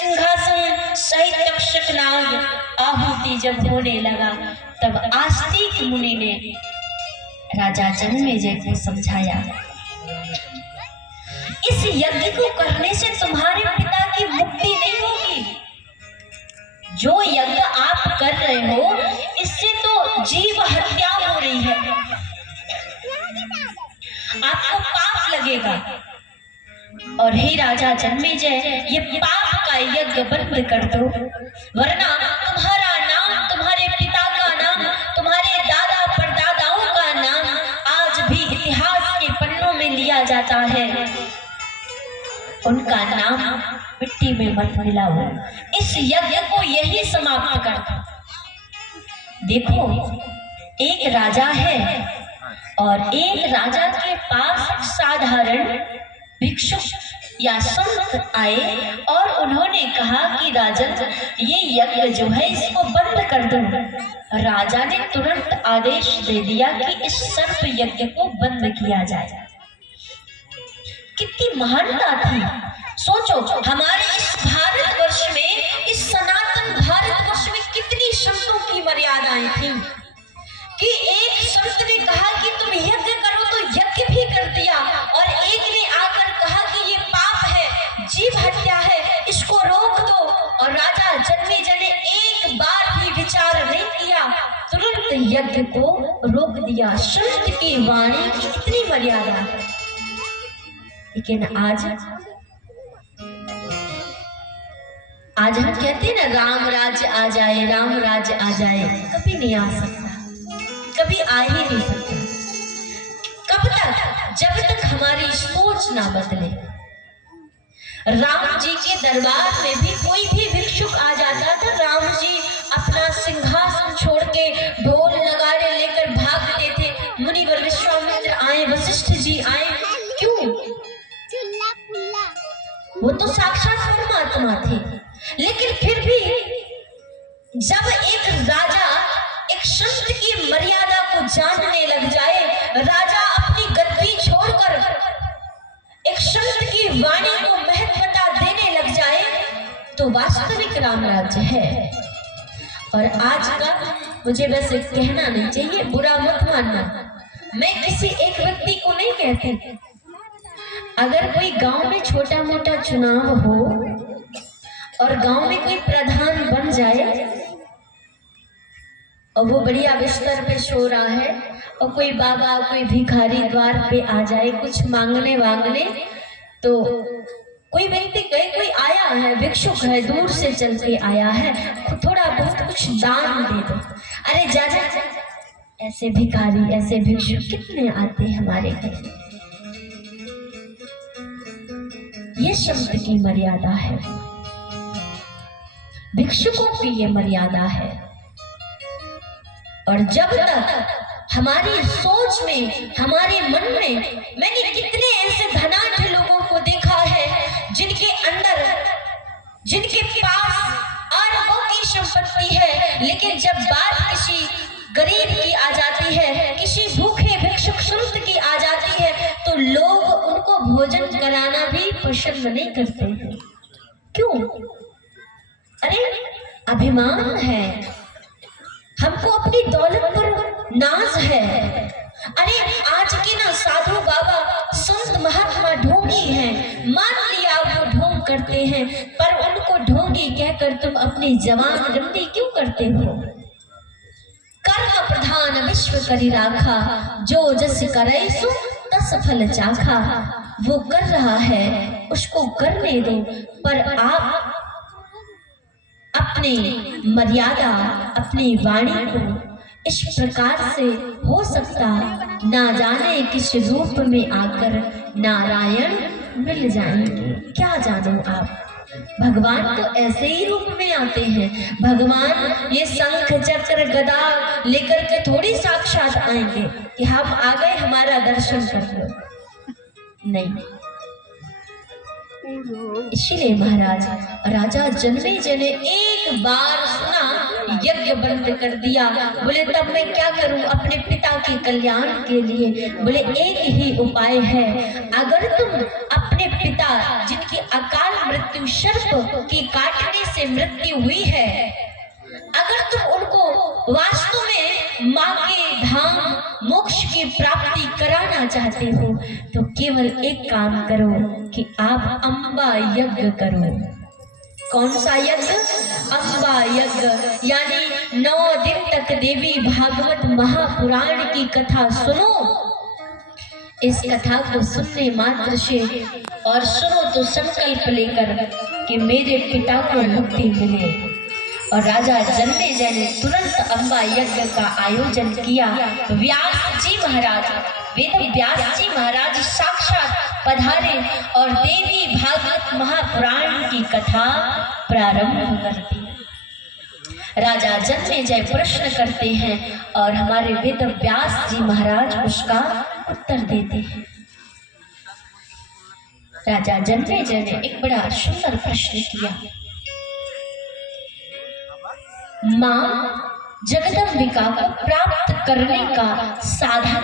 सिंहासन सहित तक्षक नाग आहुति जब होने लगा, तब आस्तिक मुनि ने राजा जन्मेजय को समझाया, इस यज्ञ को करने से तुम्हारे पिता की मुक्ति नहीं होगी। जो यज्ञ आप कर रहे हो इससे तो जीव हत्या हो रही है, आपको पाप लगेगा। और हे राजा जन्मेजय, ये पाप का यज्ञ बंद कर दो, वरना तुम्हारा नाम, तुम्हारे पिता का नाम, तुम्हारे दादा परदादाओं का नाम आज भी इतिहास के पन्नों में लिया जाता है। उनका नाम मिट्टी में मत मिलाओ, इस यज्ञ को यही समाप्त कर दो। देखो, एक राजा है और एक राजा के पास साधारण भिक्षुक या संत आए और उन्होंने कहा कि राजन, ये यज्ञ जो है इसको बंद कर दो। राजा ने तुरंत आदेश दे दिया कि इस सर्प यज्ञ को बंद किया जाए। कितनी महानता थी। सोचो, हमारे इस भारतवर्ष में, इस सनातन भारतवर्ष में कितनी संतों की मर्यादाएं थी कि एक संत ने कहा कि तुम यज्ञ करो तो यज्ञ भी कर दिया, और एक ने आकर कहा कि ये पाप है, जीव हत्या है, इसको रोक दो। और राजा जन्मेजय ने एक बार भी विचार नहीं किया, तुरंत यज्ञ को रोक दिया। संत की वाणी की इतनी मर्यादा है। लेकिन आज हम कहते हैं ना, राम राज्य आ जाए, राम राज्य आ जाए। कभी नहीं आ सकता, कभी आ ही नहीं सकता। कब तक? जब तक हमारी सोच ना बदले। राम जी के दरबार में भी कोई भी भिक्षुक आ जाता था, राम जी अपना सिंहासन छोड़ के ढोल नगाड़े लेकर भागते थे। मुनिवर विश्वामित्र आए, वशिष्ठ जी आए, क्यों? वो तो साक्षात परमात्मा थे। लेकिन फिर भी जब एक राजा एक संत की मर्यादा को जानने लग जाए, राजा अपनी गद्दी छोड़कर एक संत की वाणी को महत्वता देने लग जाए, तो वास्तविक राम राज्य है। और आज का मुझे वैसे कहना नहीं चाहिए, बुरा मत मानना, मैं किसी एक व्यक्ति को नहीं कहती। अगर कोई गांव में छोटा मोटा चुनाव हो और गांव में कोई प्रधान बन जाए और वो बढ़िया बिस्तर पे सो रहा है और कोई बाबा, कोई भिखारी द्वार पे आ जाए कुछ मांगने वांगने, तो कोई व्यक्ति कहे कोई आया है, भिक्षुक है, दूर से चल के आया है, थोड़ा बहुत कुछ दान दे दो। अरे जा जा, ऐसे भिखारी, ऐसे भिक्षुक कितने आते हैं हमारे घर। ये संत की मर्यादा है, भिक्षुकों की ये मर्यादा है। और जब तक हमारी सोच में, हमारे मन में, मैंने कितने ऐसे धनाढ्य लोगों को देखा है जिनके अंदर, जिनके पास अरबों की संपत्ति है, लेकिन जब बात किसी गरीब की आ जाती है, किसी भूखे भिक्षुक संत की आ जाती है, तो लोग उनको भोजन कराना भी पसंद नहीं करते हैं। क्यों? अरे अभिमान है, हमको अपनी दौलत पर नाज है। अरे आज के ना साधु बाबा, संत महात्मा ढोंगी हैं, मान लिया वो ढोंग करते हैं, पर उनको ढोंगी कहकर तुम अपनी जवान गंदी क्यों करते हो? कर्म प्रधान विश्व करी राखा, जो जस करे सो तस फल चाखा। वो कर रहा है उसको करने दो, पर आप अपनी मर्यादा, अपनी वाणी को इस प्रकार से, हो सकता ना जाने किस रूप में आकर नारायण मिल जाएंगे। क्या जानो आप, भगवान तो ऐसे ही रूप में आते हैं। भगवान ये शंख चक्र गदा लेकर के थोड़ी साक्षात आएंगे कि हम आ गए, हमारा दर्शन कर लो, नहीं। इसीलिए महाराज राजा जन्मेजय ने एक बार सुना, यज्ञ बंद कर दिया। बोले तब मैं क्या करूं अपने पिता के कल्याण के लिए? बोले एक ही उपाय है, अगर तुम अपने पिता जिनकी अकाल मृत्यु सर्प के काटने से मृत्यु हुई है, अगर तुम उनको वास्तव में मां के धाम मोक्ष की प्राप्ति कराना चाहते हो तो केवल एक काम करो कि आप अम्बा यज्ञ करो। कौन सा यज्ञ? अम्बा यज्ञ, यानी 9 दिन तक देवी भागवत महापुराण की कथा सुनो। इस कथा को सुनने मात्र से, और सुनो तो संकल्प लेकर कि मेरे पिता को मुक्ति मिले। और राजा जन्मेजय ने तुरंत अम्बा यज्ञ का आयोजन किया। व्यास जी महाराज, वेद व्यास जी महाराज साक्षात पधारे और देवी भागवत महापुराण की कथा प्रारंभ कर दी। राजा जन्मेजय प्रश्न करते हैं और हमारे वेद व्यास जी महाराज उसका उत्तर देते हैं। राजा जन्मेजय ने एक बड़ा सुंदर प्रश्न किया। मां जगदंबिका को प्राप्त करने का साधन